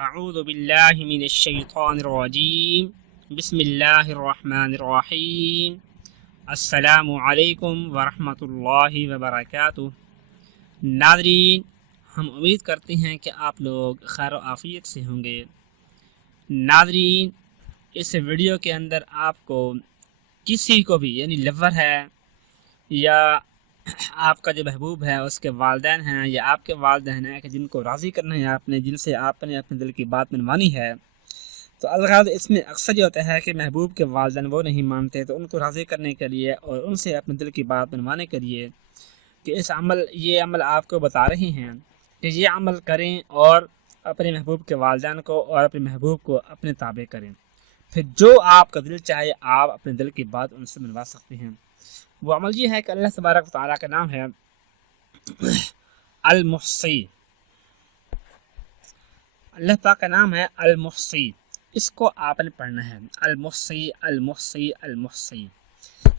اعوذ باللہ من الشیطان الرجیم بسم اللہ الرحمن الرحیم السلام علیکم ورحمۃ اللہ وبرکاتہ ناظرین، ہم امید کرتے ہیں کہ آپ لوگ خیر و عافیت سے ہوں گے۔ ناظرین، اس ویڈیو کے اندر آپ کو کسی کو بھی یعنی لور ہے یا آپ کا جو محبوب ہے، اس کے والدین ہیں، یا آپ کے والدین ہیں کہ جن کو راضی کرنا ہے آپ نے، جن سے آپ نے اپنے دل کی بات منوانی ہے۔ تو الغرض اس میں اکثر یہ ہوتا ہے کہ محبوب کے والدین وہ نہیں مانتے تو ان کو راضی کرنے کے لیے اور ان سے اپنے دل کی بات منوانے کے لیے کہ اس عمل، یہ عمل آپ کو بتا رہی ہیں کہ یہ عمل کریں اور اپنے محبوب کے والدین کو اور اپنے محبوب کو اپنے تابع کریں۔ پھر جو آپ کا دل چاہے، آپ اپنے دل کی بات ان سے منوا سکتے ہیں۔ وہ عمل یہ ہے کہ اللہ تبارک و تعالیٰ کا نام ہے المحسی اللہ پاک کا نام ہے المحسی اس کو آپ نے پڑھنا ہے۔ المحسی المحسی المحسی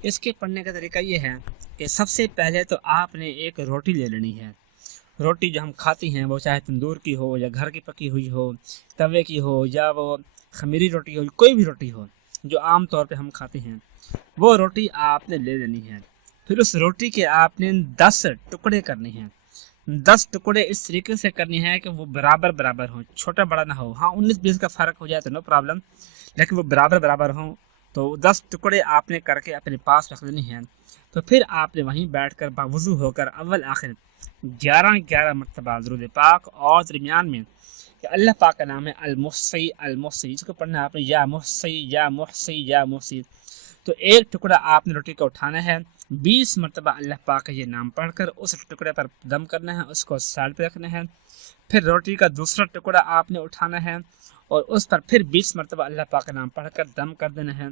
اس کے پڑھنے کا طریقہ یہ ہے کہ سب سے پہلے تو آپ نے ایک روٹی لے لینی ہے۔ روٹی جو ہم کھاتی ہیں، وہ چاہے تندور کی ہو یا گھر کی پکی ہوئی ہو، توے کی ہو یا وہ خمیری روٹی ہو، کوئی بھی روٹی ہو۔ جو عام طور پہ ہم کھاتے ہیں، وہ روٹی آپ نے لے لینی ہے۔ پھر اس روٹی کے آپ نے دس ٹکڑے کرنے ہیں۔ دس ٹکڑے اس طریقے سے کرنی ہے کہ وہ برابر برابر ہوں، چھوٹا بڑا نہ ہو۔ ہاں انیس بیس کا فرق ہو جائے تو نو پرابلم لیکن وہ برابر برابر ہوں تو دس ٹکڑے آپ نے کر کے اپنے پاس رکھ لینی ہیں۔ تو پھر آپ نے وہیں بیٹھ کر باوضو ہو کر اول آخر گیارہ گیارہ مرتبہ ضرور پاک اور درمیان میں کہ اللہ پاک کا نام ہے المحسی المحسی جس کو پڑھنا ہے آپ نے یا محسی یا محسی یا محسی تو ایک ٹکڑا آپ نے روٹی کا اٹھانا ہے، بیس مرتبہ اللہ پاک کا یہ نام پڑھ کر اس ٹکڑے پر دم کرنا ہے، اس کو سائڈ پہ رکھنا ہے۔ پھر روٹی کا دوسرا ٹکڑا آپ نے اٹھانا ہے اور اس پر پھر بیس مرتبہ اللہ پاک کا نام پڑھ کر دم کر دینا ہے۔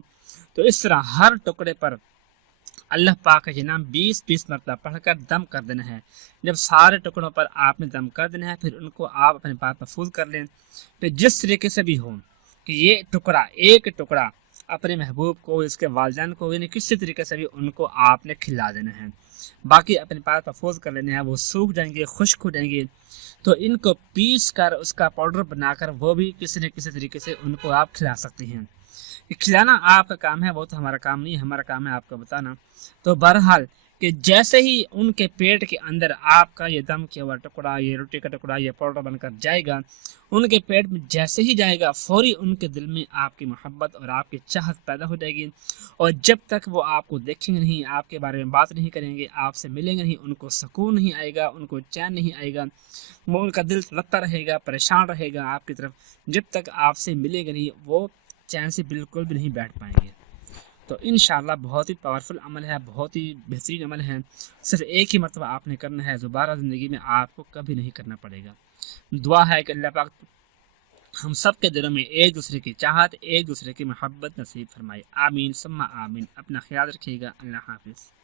تو اس طرح ہر ٹکڑے پر اللہ پاک کا یہ نام بیس بیس مرتبہ پڑھ کر دم کر دینا ہے۔ جب سارے ٹکڑوں پر آپ نے دم کر دینا ہے، پھر ان کو آپ اپنے پاس محفوظ کر لیں۔ پھر جس طریقے سے بھی ہوں کہ یہ ٹکڑا، ایک ٹکڑا اپنے محبوب کو، اس کے والدین کو یعنی کسی طریقے سے بھی ان کو آپ نے کھلا دینا ہے۔ باقی اپنے پاس محفوظ کر لینے ہیں، وہ سوکھ جائیں گے، خشک ہو جائیں گے۔ تو ان کو پیس کر اس کا پاؤڈر بنا کر وہ بھی کسی نہ کسی طریقے سے ان کو آپ کھلا سکتے ہیں۔ کھلانا آپ کا کام ہے، وہ تو ہمارا کام نہیں، ہمارا کام ہے آپ کو بتانا۔ تو بہرحال کہ جیسے ہی ان کے پیٹ کے اندر آپ کا یہ دم کیا ہوا ٹکڑا، یہ روٹی کا ٹکڑا، یہ پاؤڈر بن کر جائے گا، ان کے پیٹ میں جیسے ہی جائے گا، فوری ان کے دل میں آپ کی محبت اور آپ کی چاہت پیدا ہو جائے گی۔ اور جب تک وہ آپ کو دیکھیں گے نہیں، آپ کے بارے میں بات نہیں کریں گے، آپ سے ملیں گے نہیں، ان کو سکون نہیں آئے گا، ان کو چین نہیں آئے گا، وہ ان کا دل لگتا رہے گا، پریشان رہے گا، آپ کی طرف جب تک آپ سے ملے گا نہیں، وہ چین سے بالکل بھی نہیں بیٹھ پائیں گے۔ تو انشاءاللہ بہت ہی پاورفل عمل ہے، بہت ہی بہترین عمل ہے۔ صرف ایک ہی مرتبہ آپ نے کرنا ہے، دوبارہ زندگی میں آپ کو کبھی نہیں کرنا پڑے گا۔ دعا ہے کہ اللہ پاک ہم سب کے دلوں میں ایک دوسرے کی چاہت، ایک دوسرے کی محبت نصیب فرمائے۔ آمین سما آمین۔ اپنا خیال رکھیے گا۔ اللہ حافظ۔